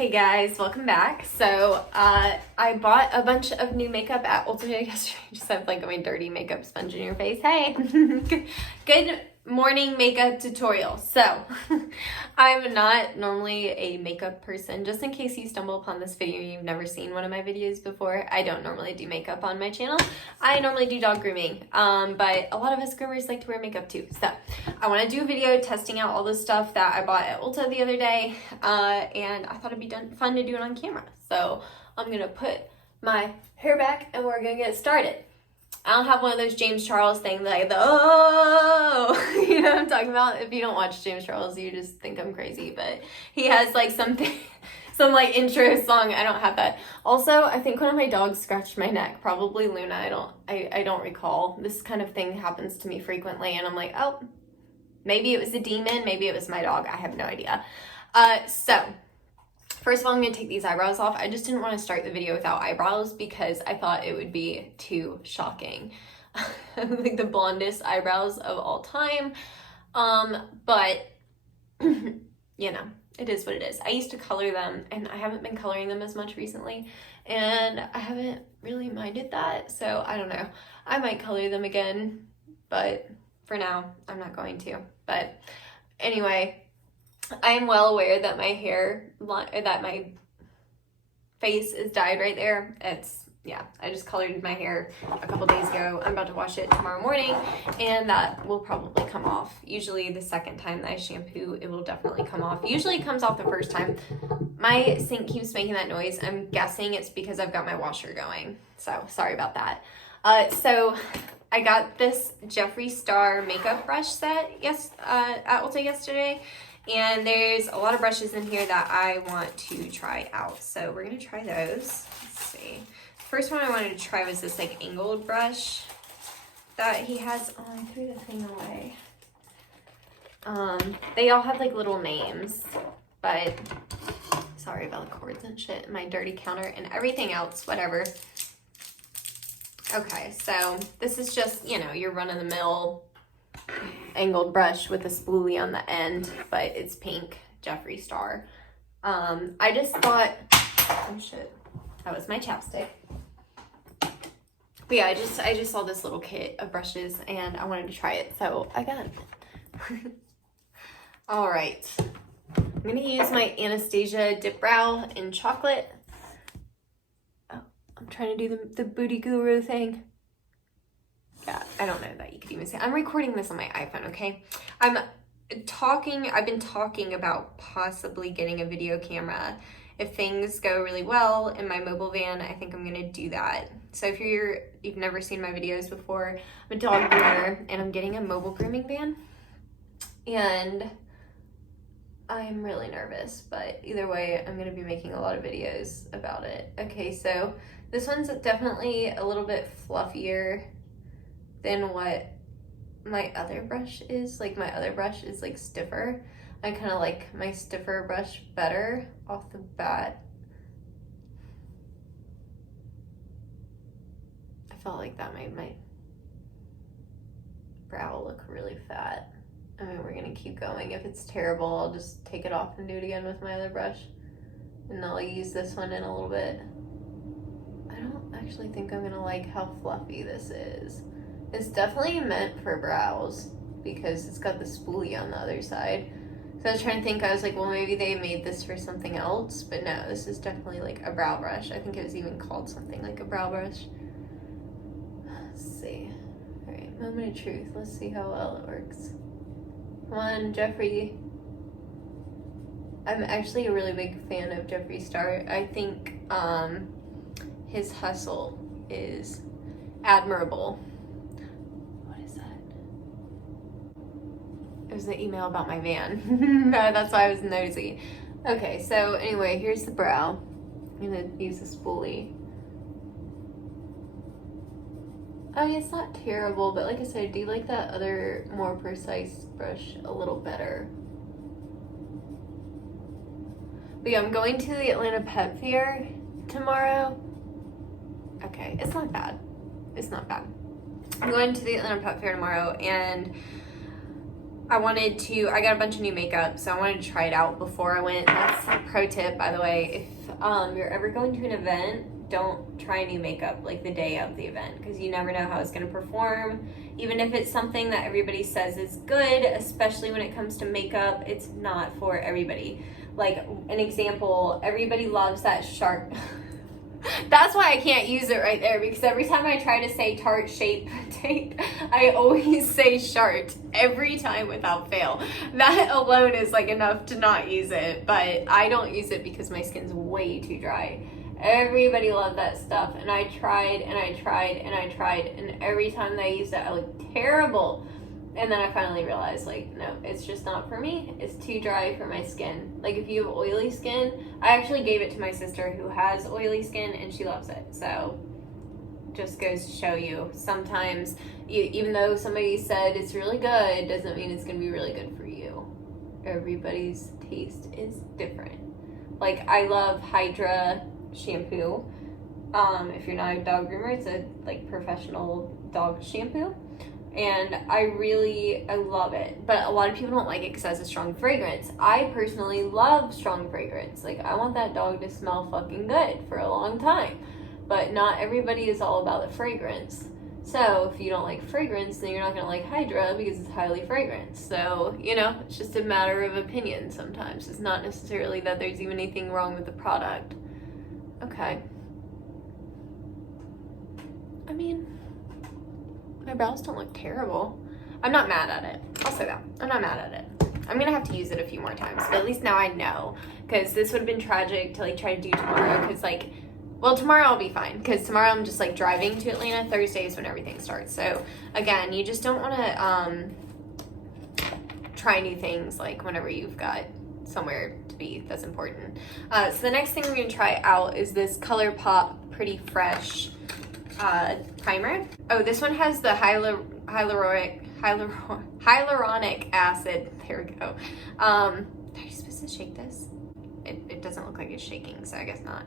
Hey guys, welcome back. So I bought a bunch of new makeup at Ulta yesterday. Just have like my dirty makeup sponge in your face. Hey, good morning makeup tutorial. So I'm not normally a makeup person. Just in case you stumble upon this video and you've never seen one of my videos before, I don't normally do makeup on my channel. I normally do dog grooming, but a lot of us groomers like to wear makeup too. So I want to do a video testing out all the stuff that I bought at Ulta the other day, and I thought it'd be fun to do it on camera. So I'm gonna put my hair back and we're gonna get started. I don't have one of those James Charles things like you know what I'm talking about. If you don't watch James Charles, you just think I'm crazy, but he has like something, some like intro song. I don't have that. Also, I think one of my dogs scratched my neck, probably Luna. I don't recall. This kind of thing happens to me frequently, and I'm like, oh, maybe it was a demon, maybe it was my dog. I have no idea. So first of all, I'm going to take these eyebrows off. I just didn't want to start the video without eyebrows because I thought it would be too shocking. Like the blondest eyebrows of all time. But, you know, it is what it is. I used to color them, and I haven't been coloring them as much recently, and I haven't really minded that. So I don't know. I might color them again, but for now, I'm not going to. But anyway, I am well aware that my face is dyed right there. I just colored my hair a couple days ago. I'm about to wash it tomorrow morning, and that will probably come off. Usually the second time that I shampoo, it will definitely come off. Usually it comes off the first time. My sink keeps making that noise. I'm guessing it's because I've got my washer going. So sorry about that. So I got this Jeffree Star makeup brush set at Ulta yesterday. And there's a lot of brushes in here that I want to try out. So we're going to try those. Let's see. The first one I wanted to try was this like angled brush that he has. Oh, I threw the thing away. They all have like little names, but sorry about the cords and shit. My dirty counter and everything else, whatever. Okay, so this is just, you know, your run-of-the-mill angled brush with a spoolie on the end, but it's pink, Jeffree Star. I just thought, oh shit, that was my chapstick. But yeah, I just saw this little kit of brushes and I wanted to try it, so I got it. All right, I'm gonna use my Anastasia Dip Brow in chocolate. Oh, I'm trying to do the booty guru thing. Yeah, I don't know that you could even say. I'm recording this on my iPhone, okay? I've been talking about possibly getting a video camera. If things go really well in my mobile van, I think I'm gonna do that. So if you've never seen my videos before, I'm a dog groomer and I'm getting a mobile grooming van. And I'm really nervous, but either way, I'm gonna be making a lot of videos about it. Okay, so this one's definitely a little bit fluffier than what my other brush is. Like my other brush is like stiffer. I kind of like my stiffer brush better off the bat. I felt like that made my brow look really fat. I mean, we're gonna keep going. If it's terrible, I'll just take it off and do it again with my other brush. And I'll use this one in a little bit. I don't actually think I'm gonna like how fluffy this is. It's definitely meant for brows because it's got the spoolie on the other side. So I was trying to think, I was like, well, maybe they made this for something else, but no, this is definitely like a brow brush. I think it was even called something like a brow brush. Let's see. All right, moment of truth. Let's see how well it works. Come on, Jeffree. I'm actually a really big fan of Jeffree Star. I think his hustle is admirable. It was the email about my van. That's why I was nosy. Okay, so anyway, here's the brow. I'm gonna use a spoolie. I mean, it's not terrible, but like I said, I do like that other more precise brush a little better. But yeah, I'm going to the Atlanta Pet Fair tomorrow. Okay, it's not bad. It's not bad. I'm going to the Atlanta Pet Fair tomorrow, and I got a bunch of new makeup, so I wanted to try it out before I went. That's a pro tip, by the way. If you're ever going to an event, don't try new makeup like the day of the event, because you never know how it's going to perform. Even if it's something that everybody says is good, especially when it comes to makeup, it's not for everybody. Like, an example, everybody loves that sharp... That's why I can't use it right there, because every time I try to say Tarte Shape Tape, I always say Shart every time without fail. That alone is like enough to not use it, but I don't use it because my skin's way too dry. Everybody loved that stuff, and I tried, and every time that I used it, I looked terrible. And then I finally realized, like, no, it's just not for me. It's too dry for my skin. Like, if you have oily skin, I actually gave it to my sister who has oily skin, and she loves it. So, just goes to show you, sometimes, even though somebody said it's really good, doesn't mean it's going to be really good for you. Everybody's taste is different. Like, I love Hydra shampoo. If you're not a dog groomer, it's a, like, professional dog shampoo. And I love it, but a lot of people don't like it because it has a strong fragrance. I personally love strong fragrance. Like, I want that dog to smell fucking good for a long time, but not everybody is all about the fragrance. So if you don't like fragrance, then you're not going to like Hydra because it's highly fragranced. So, you know, it's just a matter of opinion sometimes. It's not necessarily that there's even anything wrong with the product. Okay. I mean, my brows don't look terrible. I'm not mad at it. I'll say that. I'm not mad at it. I'm gonna have to use it a few more times, but at least now I know. Because this would have been tragic to like try to do tomorrow. Because like, well, tomorrow I'll be fine. Because tomorrow I'm just like driving to Atlanta. Thursday is when everything starts. So again, you just don't want to try new things like whenever you've got somewhere to be. That's important. So the next thing we're gonna try out is this ColourPop Pretty Fresh primer. Oh, this one has the hyaluronic acid. There we go. Are you supposed to shake this? It doesn't look like it's shaking, so I guess not.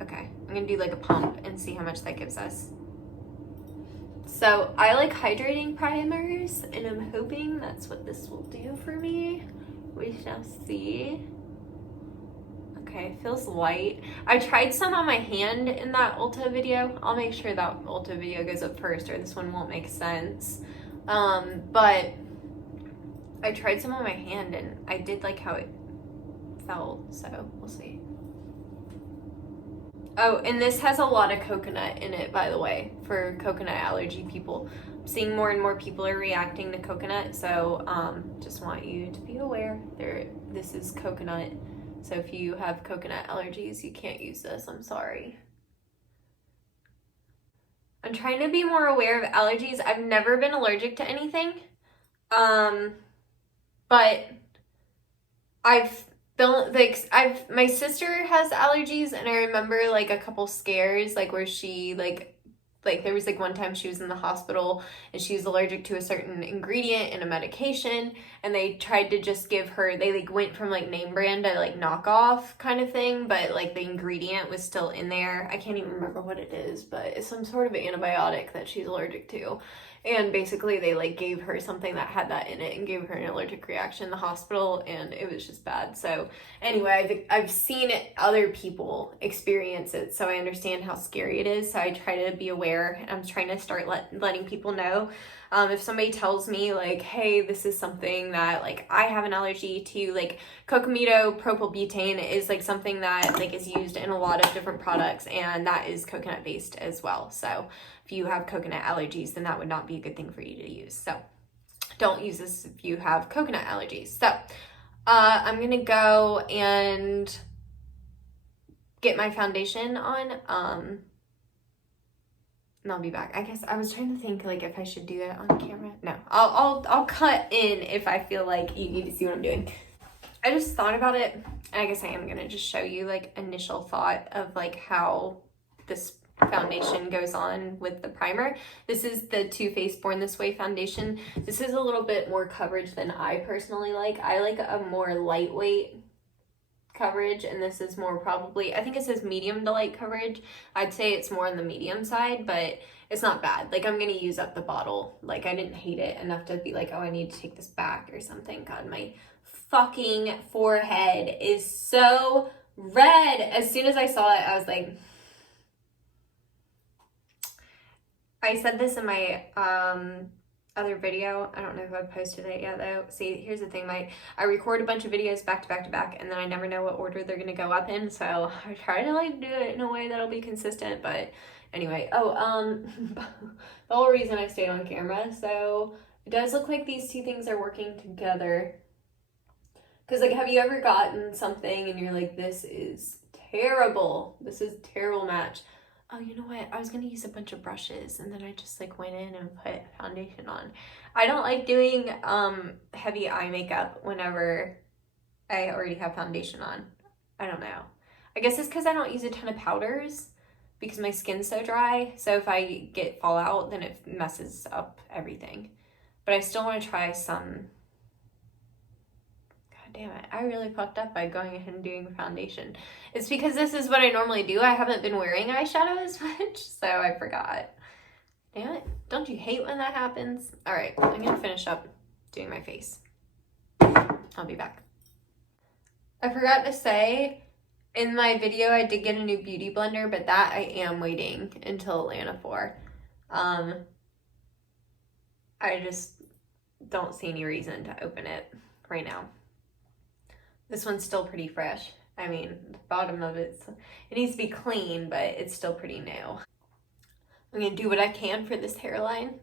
Okay, I'm gonna do like a pump and see how much that gives us. So I like hydrating primers, and I'm hoping that's what this will do for me. We shall see. Okay, it feels light. I tried some on my hand in that Ulta video. I'll make sure that Ulta video goes up first, or this one won't make sense. But I tried some on my hand, and I did like how it felt, so we'll see. Oh, and this has a lot of coconut in it, by the way, for coconut allergy people. I'm seeing more and more people are reacting to coconut, so just want you to be aware. This is coconut. So if you have coconut allergies, you can't use this. I'm sorry. I'm trying to be more aware of allergies. I've never been allergic to anything. But my sister has allergies, and I remember like a couple scares, like where she like there was like one time she was in the hospital and she was allergic to a certain ingredient in a medication, and they tried to just give her, they like went from like name brand to like knockoff kind of thing, but like the ingredient was still in there. I can't even remember what it is, but it's some sort of antibiotic that she's allergic to. And basically they like gave her something that had that in it and gave her an allergic reaction in the hospital, and it was just bad. So anyway, I've seen other people experience it, so I understand how scary it is. So I try to be aware. I'm trying to start letting people know. If somebody tells me like, hey, this is something that like I have an allergy to, like cocamidо propylbutane is like something that like is used in a lot of different products, and that is coconut based as well. So if you have coconut allergies, then that would not be a good thing for you to use. So don't use this if you have coconut allergies. So I'm gonna go and get my foundation on, and I'll be back. I guess I was trying to think like if I should do that on camera. No, I'll cut in if I feel like you need to see what I'm doing. I just thought about it, and I guess I am gonna just show you like initial thought of like how this foundation goes on with the primer. This is the Too Faced Born This Way foundation. This is a little bit more coverage than I personally like. I like a more lightweight coverage, and this is more probably, I think it says medium to light coverage. I'd say it's more on the medium side, but it's not bad. Like, I'm gonna use up the bottle. Like, I didn't hate it enough to be like, oh, I need to take this back or something. God, my fucking forehead is so red. As soon as I saw it, I was like, I said this in my other video. I don't know if I posted it yet though. See, here's the thing, I record a bunch of videos back to back to back, and then I never know what order they're gonna go up in, so I try to like do it in a way that'll be consistent. But anyway, the whole reason I stayed on camera, so it does look like these two things are working together. Because, like, have you ever gotten something and you're like, this is terrible, this is a terrible match? Oh, you know what? I was going to use a bunch of brushes, and then I just, like, went in and put foundation on. I don't like doing heavy eye makeup whenever I already have foundation on. I don't know. I guess it's because I don't use a ton of powders because my skin's so dry. So if I get fallout, then it messes up everything. But I still want to try some... Damn it, I really fucked up by going ahead and doing foundation. It's because this is what I normally do. I haven't been wearing eyeshadow as much, so I forgot. Damn it, don't you hate when that happens? All right, I'm gonna finish up doing my face. I'll be back. I forgot to say, in my video, I did get a new beauty blender, but that I am waiting until Atlanta for. I just don't see any reason to open it right now. This one's still pretty fresh. I mean, the bottom of it needs to be clean, but it's still pretty new. I'm gonna do what I can for this hairline.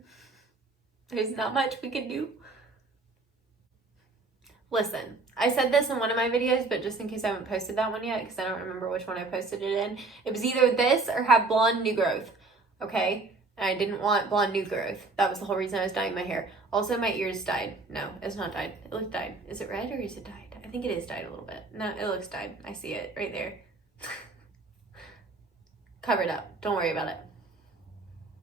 There's not much we can do. Listen, I said this in one of my videos, but just in case I haven't posted that one yet, because I don't remember which one I posted it in, it was either this or have blonde new growth, okay? And I didn't want blonde new growth. That was the whole reason I was dyeing my hair. Also, my ears dyed. No, it's not dyed. It looks dyed. Is it red or is it dyed? I think it is dyed a little bit. No, it looks dyed. I see it right there. Cover it up. Don't worry about it.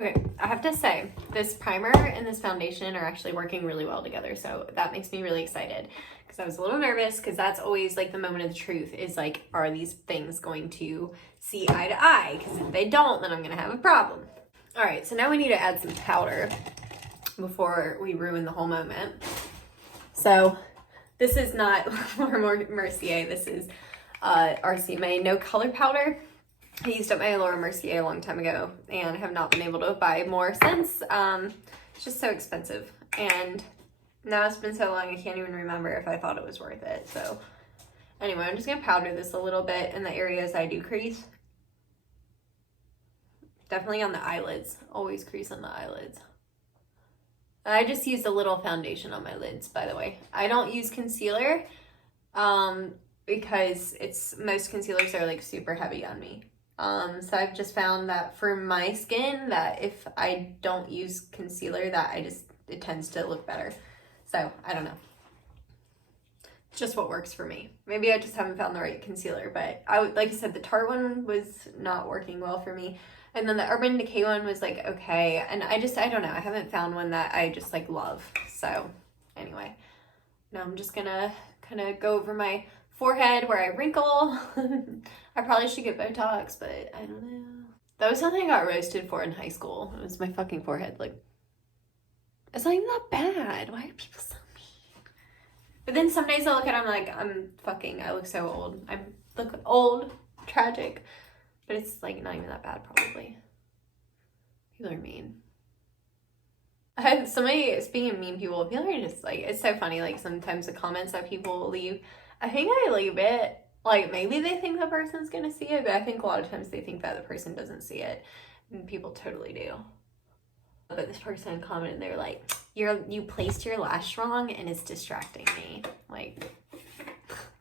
Okay, I have to say, this primer and this foundation are actually working really well together, so that makes me really excited. Because I was a little nervous, because that's always like the moment of the truth, is like, are these things going to see eye to eye? Because if they don't, then I'm going to have a problem. All right, so now we need to add some powder before we ruin the whole moment. So this is not Laura Mercier. This is RCMA No Color Powder. I used up my Laura Mercier a long time ago and have not been able to buy more since. It's just so expensive. And now it's been so long I can't even remember if I thought it was worth it. So anyway, I'm just going to powder this a little bit in the areas I do crease. Definitely on the eyelids. Always crease on the eyelids. I just used a little foundation on my lids, by the way. I don't use concealer because most concealers are like super heavy on me. So I've just found that for my skin that if I don't use concealer that it tends to look better. So I don't know. Just what works for me. Maybe I just haven't found the right concealer, but like I said, the Tarte one was not working well for me. And then the Urban Decay one was like, okay. And I don't know. I haven't found one that I just like love. So anyway, now I'm just gonna kind of go over my forehead where I wrinkle. I probably should get Botox, but I don't know. That was something I got roasted for in high school. It was my fucking forehead. Like, it's not even that bad. Why are people so mean? But then some days I look at it, I'm like, I look so old. I look old, tragic. But it's like not even that bad, probably. People are mean. Speaking of mean people are just like, it's so funny, like sometimes the comments that people leave, I think I leave it, like maybe they think the person's gonna see it, but I think a lot of times they think that the person doesn't see it, and people totally do. But this person commented, they're like, you placed your lash wrong and it's distracting me. Like,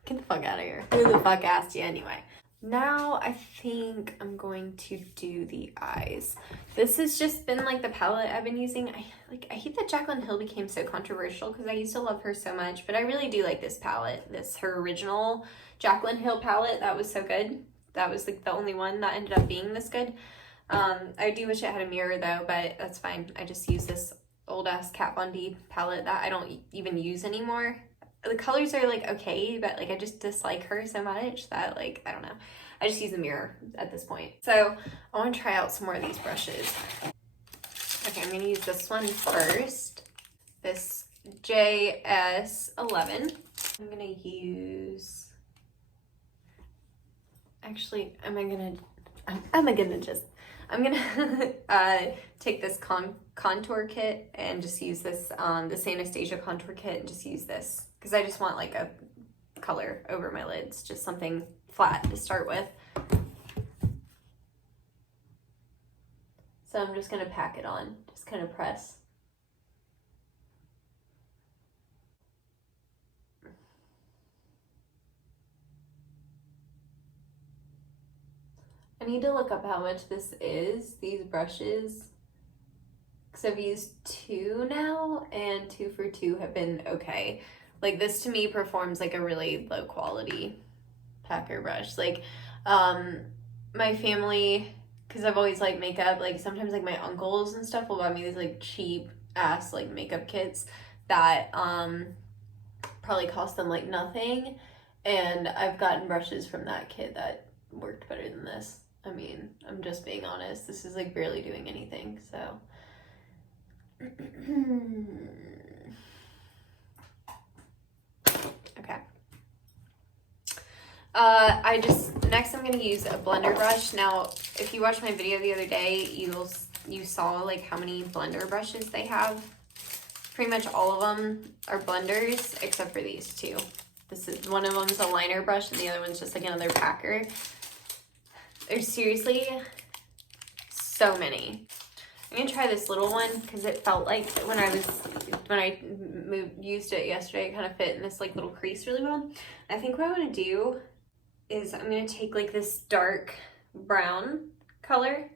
get the fuck out of here. Who the fuck asked you anyway? Now I think I'm going to do the eyes. This has just been like the palette I've been using. I hate that Jaclyn Hill became so controversial because I used to love her so much, but I really do like this palette. Her original Jaclyn Hill palette, that was so good. That was like the only one that ended up being this good. I do wish it had a mirror though, but that's fine. I just use this old ass Kat Von D palette that I don't even use anymore. the colors are like okay, but like I just dislike her so much that like, I don't know. I just use a mirror at this point. So I want to try out some more of these brushes. Okay, I'm gonna use this one first. This JS11. I'm gonna use, actually, I'm gonna take this contour kit and just use this, this Anastasia contour kit, and just use this because I just want like a color over my lids, just something flat to start with. So I'm just gonna pack it on, just kind of press. I need to look up how much this is, these brushes, because I've used 2 now, and 2 for 2 have been okay. Like this to me performs like a really low quality packer brush. Like my family, because I've always liked makeup, like sometimes like my uncles and stuff will buy me these like cheap ass like makeup kits that probably cost them like nothing, and I've gotten brushes from that kit that worked better than this. I mean, I'm just being honest. This is like barely doing anything, so. Okay. Next I'm gonna use a blender brush. Now, if you watched my video the other day, you saw like how many blender brushes they have. Pretty much all of them are blenders, except for these 2. This is, one of them's a liner brush and the other one's just like another packer. There's seriously so many. I'm gonna try this little one because it felt like when I used it yesterday, it kind of fit in this like little crease really well. I think what I want to do is I'm gonna take like this dark brown color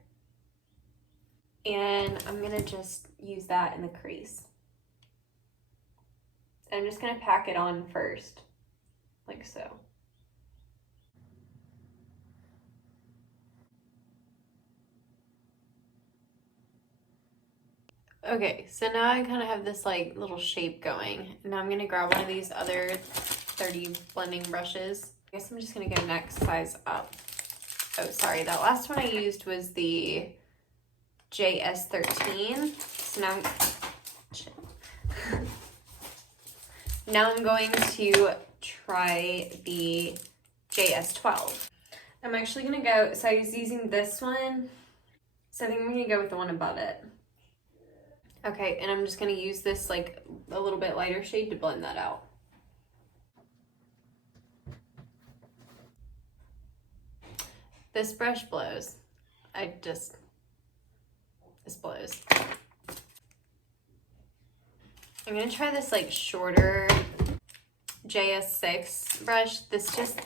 and I'm gonna just use that in the crease. And I'm just gonna pack it on first, like so. Okay, so now I kind of have this like little shape going. Now I'm gonna grab one of these other 30 blending brushes. I guess I'm just gonna go next size up. Oh, sorry, that last one I used was the JS13. So now I'm going to try the JS12. I'm actually gonna go, so I was using this one, so I think I'm gonna go with the one above it. Okay, and I'm just gonna use this like a little bit lighter shade to blend that out. This brush blows. This blows. I'm gonna try this like shorter JS6 brush. This just,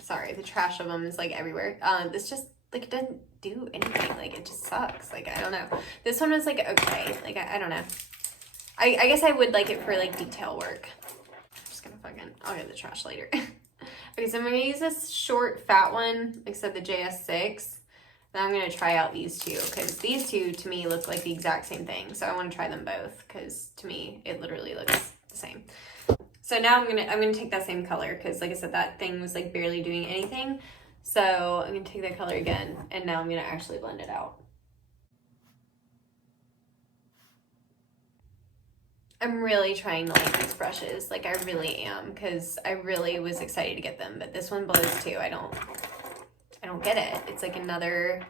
sorry, the trash of them is like everywhere. This just like doesn't do anything. Like it just sucks. Like I don't know. This one was like okay. Like I don't know. I guess I would like it for like detail work. I'm just gonna I'll get the trash later. Okay, so I'm gonna use this short fat one, like I said, the JS6. Then I'm gonna try out these 2 because these 2 to me look like the exact same thing. So I want to try them both because to me it literally looks the same. So now I'm gonna take that same color because like I said, that thing was like barely doing anything. So I'm gonna take that color again, and now I'm gonna actually blend it out. I'm really trying to like these brushes, like I really am, because I really was excited to get them, but this one blows too. I don't get it. It's like another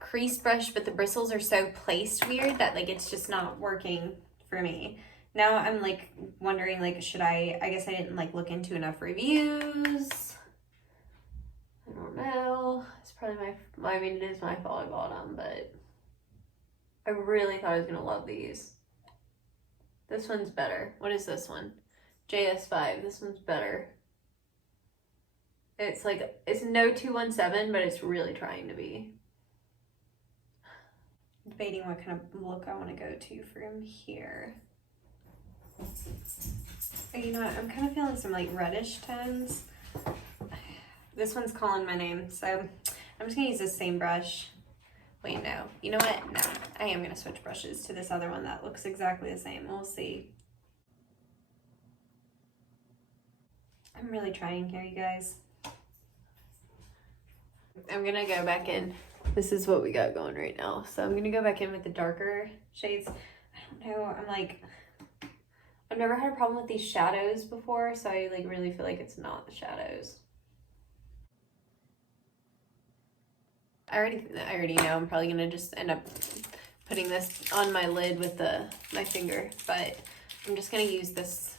crease brush, but the bristles are so placed weird that like it's just not working for me. Now I'm like wondering like I guess I didn't like look into enough reviews. I don't know. It's probably I mean, it is my fault I bought them, but I really thought I was gonna love these. This one's better. What is this one? JS5. This one's better. It's like, it's no 217, but it's really trying to be. Debating what kind of look I want to go to from here. But you know what? I'm kind of feeling some like reddish tones. This one's calling my name, so I'm just gonna use this same brush. Wait, no. You know what? No. I am gonna switch brushes to this other one that looks exactly the same. We'll see. I'm really trying here, you guys. I'm gonna go back in. This is what we got going right now. So I'm gonna go back in with the darker shades. I don't know, I've never had a problem with these shadows before, so I like really feel like it's not the shadows. I already know I'm probably gonna just end up putting this on my lid with my finger, but I'm just gonna use this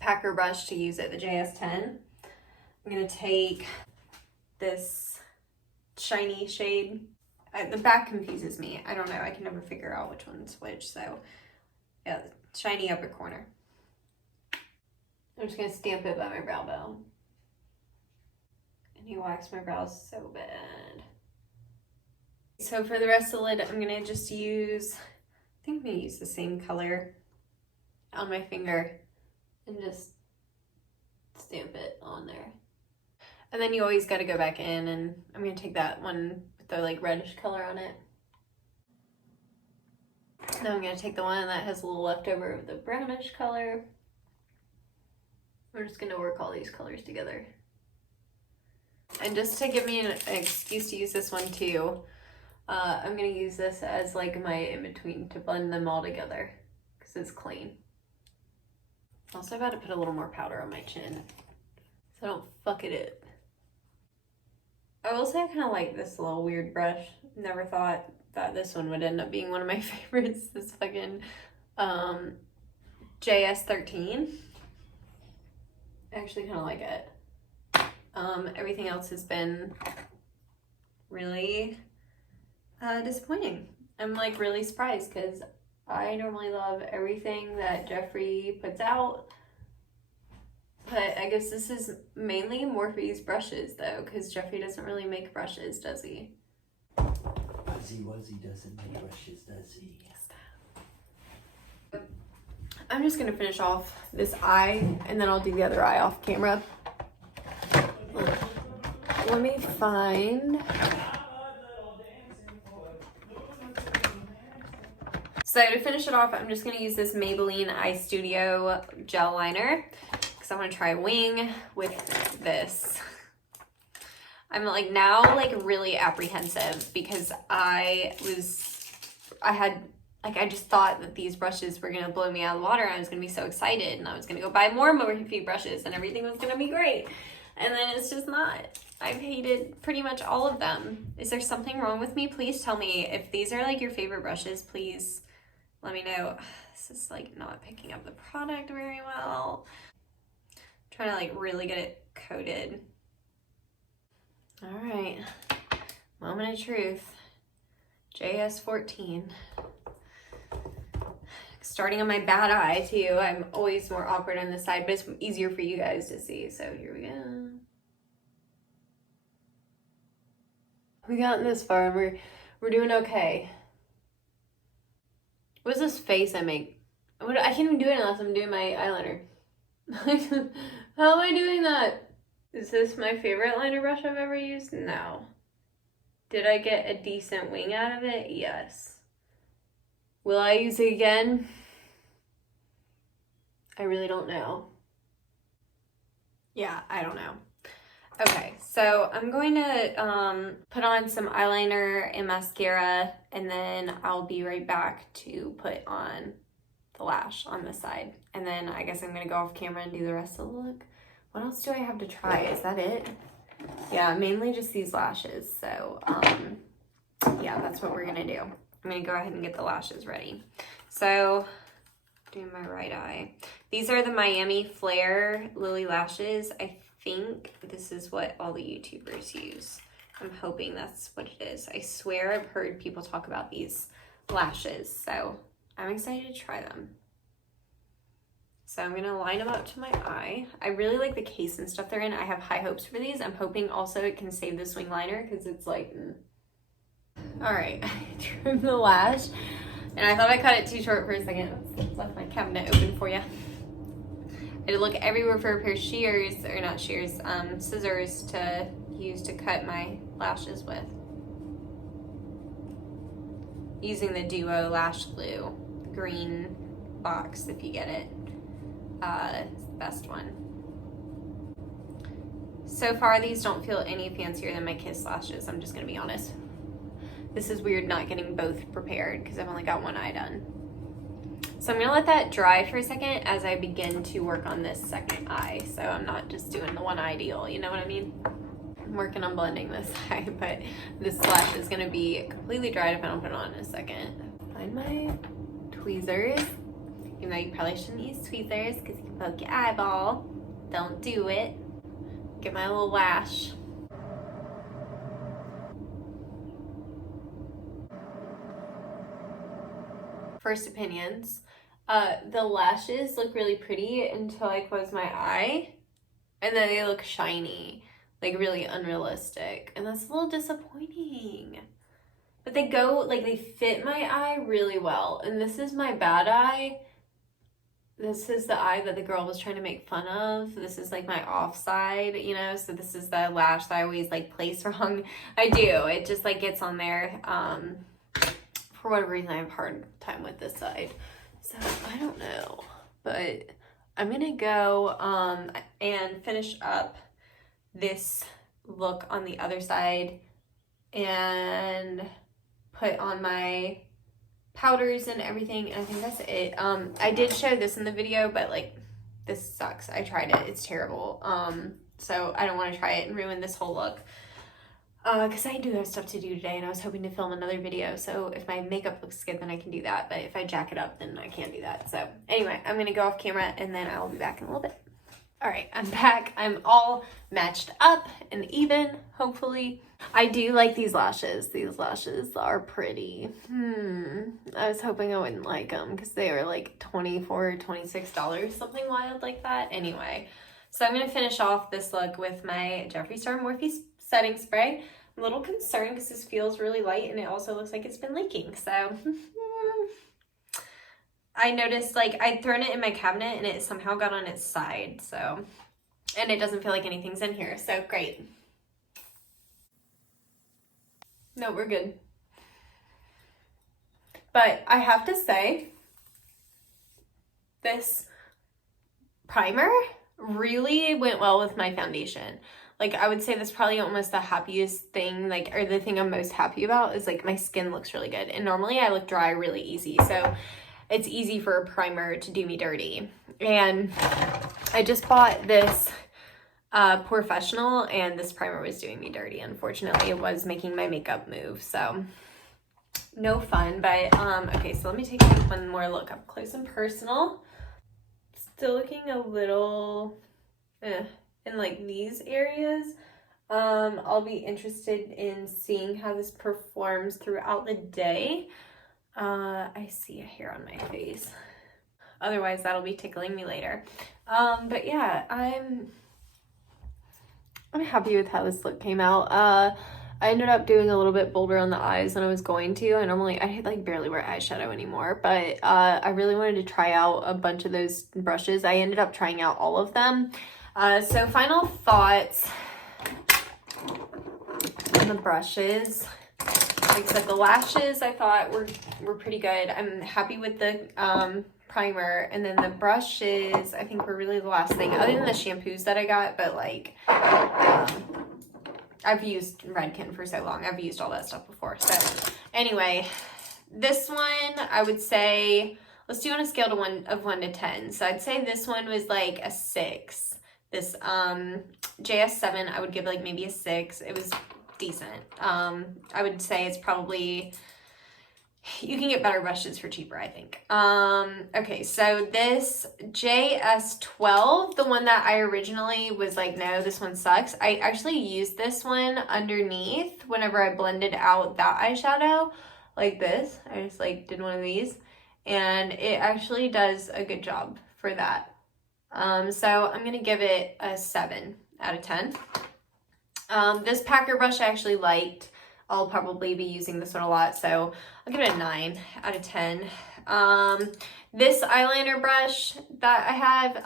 packer brush to use it, the JS10. I'm gonna take this shiny shade. The back confuses me. I don't know, I can never figure out which one's which, so yeah, the shiny upper corner. I'm just gonna stamp it by my brow bone. And he waxed my brows so bad. So for the rest of the lid, I'm gonna just use, I think I'm gonna use the same color on my finger and just stamp it on there. And then you always gotta go back in, and I'm gonna take that one with the like reddish color on it. Now I'm gonna take the one that has a little leftover of the brownish color. We're just gonna work all these colors together. And just to give me an excuse to use this one too, I'm gonna use this as like my in-between to blend them all together because it's clean. Also about to put a little more powder on my chin so I don't fuck it up. I will say I kind of like this little weird brush. Never thought that this one would end up being one of my favorites. This fucking JS13. I actually kind of like it. Everything else has been really disappointing. I'm like really surprised because I normally love everything that Jeffree puts out, but I guess this is mainly Morphe's brushes though, because Jeffree doesn't really make brushes, does he? Wuzzy doesn't make brushes, does he? Yes. I'm just gonna finish off this eye and then I'll do the other eye off camera. Let me find. So to finish it off, I'm just gonna use this Maybelline Eye Studio gel liner because I want to try a wing with this. I'm like now like really apprehensive because I just thought that these brushes were gonna blow me out of the water and I was gonna be so excited and I was gonna go buy more Morphe brushes and everything was gonna be great. And then it's just not. I've hated pretty much all of them. Is there something wrong with me? Please tell me. If these are like your favorite brushes, please let me know. This is like not picking up the product very well. I'm trying to like really get it coated. All right, moment of truth. JS14. Starting on my bad eye too. I'm always more awkward on this side, but it's easier for you guys to see. So here we go. We gotten this far and we're doing okay. What's this face I make? I can't even do it unless I'm doing my eyeliner. How am I doing that? Is this my favorite liner brush I've ever used? No. Did I get a decent wing out of it? Yes. Will I use it again? I really don't know. Yeah, I don't know. Okay, so I'm going to put on some eyeliner and mascara, and then I'll be right back to put on the lash on this side. And then I guess I'm going to go off camera and do the rest of the look. What else do I have to try? Is that it? Yeah, mainly just these lashes. So, yeah, that's what we're going to do. I'm going to go ahead and get the lashes ready. So, do my right eye. These are the Miami Flare Lily lashes. I think this is what all the YouTubers use. I'm hoping that's what it is. I swear I've heard people talk about these lashes, so I'm excited to try them. So I'm gonna line them up to my eye. I really like the case and stuff they're in. I have high hopes for these. I'm hoping also it can save this wing liner because it's like, All right, I trimmed the lash and I thought I cut it too short for a second. Left my cabinet open for you. I had to look everywhere for a pair of shears, or not shears, scissors to use to cut my lashes with. Using the Duo Lash Glue, green box if you get it. It's the best one. So far, these don't feel any fancier than my Kiss lashes. I'm just gonna be honest. This is weird not getting both prepared because I've only got one eye done. So I'm gonna let that dry for a second as I begin to work on this second eye. So I'm not just doing the one eye deal, you know what I mean? I'm working on blending this eye, but this lash is gonna be completely dried if I don't put it on in a second. Find my tweezers. Even though you probably shouldn't use tweezers because you can poke your eyeball. Don't do it. Get my little lash. First opinions. The lashes look really pretty until I close my eye. And then they look shiny. Like really unrealistic. And that's a little disappointing. But they go, like they fit my eye really well. And this is my bad eye. This is the eye that the girl was trying to make fun of. This is like my off side, you know? So this is the lash that I always like place wrong. I do. It just like gets on there. For whatever reason, I have a hard time with this side. So I don't know. But I'm going to go and finish up this look on the other side and put on my powders and everything, and I think that's it. I did show this in the video, but like this sucks. I tried it, it's terrible. So I don't want to try it and ruin this whole look because I do have stuff to do today and I was hoping to film another video, so if my makeup looks good then I can do that, but if I jack it up then I can't do that. So anyway, I'm gonna go off camera and then I'll be back in a little bit. All right, I'm back. I'm all matched up and even, hopefully. I do like these lashes. These lashes are pretty. I was hoping I wouldn't like them because they were like $24 or $26, something wild like that. Anyway, so I'm going to finish off this look with my Jeffree Star Morphe setting spray. I'm a little concerned because this feels really light and it also looks like it's been leaking. So I noticed like I'd thrown it in my cabinet and it somehow got on its side. So, and it doesn't feel like anything's in here. So great. No, we're good. But I have to say, this primer really went well with my foundation. Like I would say that's probably almost the happiest thing, like, or the thing I'm most happy about is like my skin looks really good. And normally I look dry really easy. So it's easy for a primer to do me dirty. And I just bought this Professional and this primer was doing me dirty. Unfortunately, it was making my makeup move. So no fun, but okay, so let me take one more look up close and personal. Still looking a little in like these areas. I'll be interested in seeing how this performs throughout the day. I see a hair on my face. Otherwise, that'll be tickling me later. But yeah, I'm happy with how this look came out. I ended up doing a little bit bolder on the eyes than I was going to. I like barely wear eyeshadow anymore, but I really wanted to try out a bunch of those brushes. I ended up trying out all of them. So final thoughts on the brushes. Like I said, the lashes I thought were pretty good. I'm happy with the primer, and then the brushes I think were really the last thing other than the shampoos that I got, but like I've used Redken for so long. I've used all that stuff before. So anyway, this one I would say, let's do on a scale of 1 to 10. So I'd say this one was like a 6. This JS7 I would give like maybe a 6. It was decent. I would say it's probably, you can get better brushes for cheaper, I think. Okay, so this JS12, the one that I originally was like, no, this one sucks. I actually used this one underneath whenever I blended out that eyeshadow like this. I just like did one of these and it actually does a good job for that. So I'm gonna give it a 7 out of 10. This packer brush I actually liked. I'll probably be using this one a lot, so I'll give it a 9 out of 10. This eyeliner brush that I have,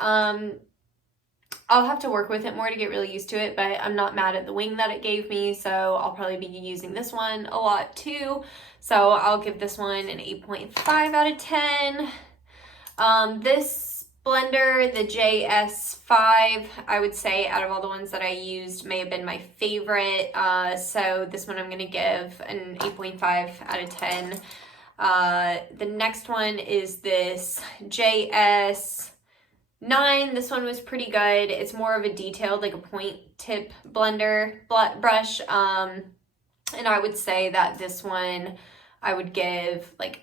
I'll have to work with it more to get really used to it, but I'm not mad at the wing that it gave me, so I'll probably be using this one a lot too. So I'll give this one an 8.5 out of 10. This blender, the JS5, I would say out of all the ones that I used may have been my favorite. So this one I'm going to give an 8.5 out of 10. The next one is this JS9. This one was pretty good. It's more of a detailed, like a point tip blender brush. And I would say that this one I would give like,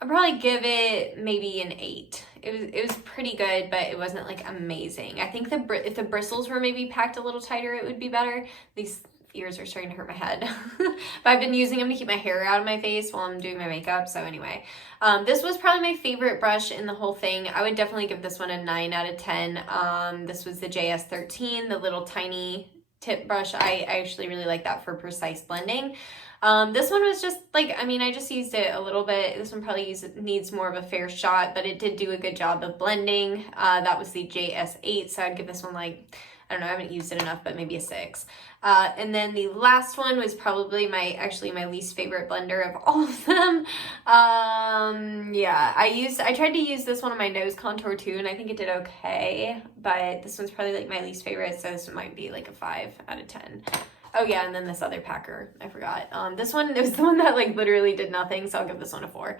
I'd probably give it maybe an 8. It was pretty good, but it wasn't like amazing. I think if the bristles were maybe packed a little tighter, it would be better. These ears are starting to hurt my head. But I've been using them to keep my hair out of my face while I'm doing my makeup. So anyway, this was probably my favorite brush in the whole thing. I would definitely give this one a 9 out of 10. This was the JS13, the little tiny tip brush. I actually really like that for precise blending. This one was just like, I mean, I just used it a little bit. This one probably needs more of a fair shot, but it did do a good job of blending. That was the JS8, so I'd give this one like, I don't know, I haven't used it enough, but maybe a 6. And then the last one was probably my least favorite blender of all of them. Yeah, I tried to use this one on my nose contour too, and I think it did okay, but this one's probably like my least favorite, so this one might be like a 5 out of 10. Oh yeah, and then this other packer, I forgot. This one, it was the one that like literally did nothing, so I'll give this one a 4.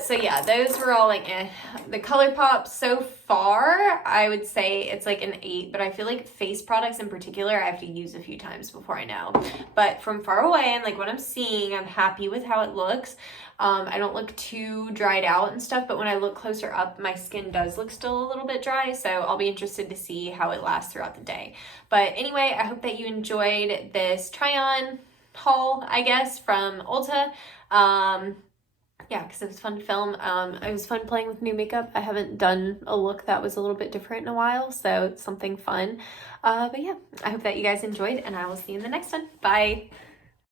So yeah, those were all like eh. The ColourPop so far, I would say it's like an 8, but I feel like face products in particular, I have to use a few times before I know. But from far away and like what I'm seeing, I'm happy with how it looks. I don't look too dried out and stuff, but when I look closer up, my skin does look still a little bit dry, so I'll be interested to see how it lasts throughout the day. But anyway, I hope that you enjoyed this try-on haul, I guess, from Ulta. Yeah, because it was fun to film. It was fun playing with new makeup. I haven't done a look that was a little bit different in a while, so it's something fun. But yeah, I hope that you guys enjoyed, and I will see you in the next one. Bye!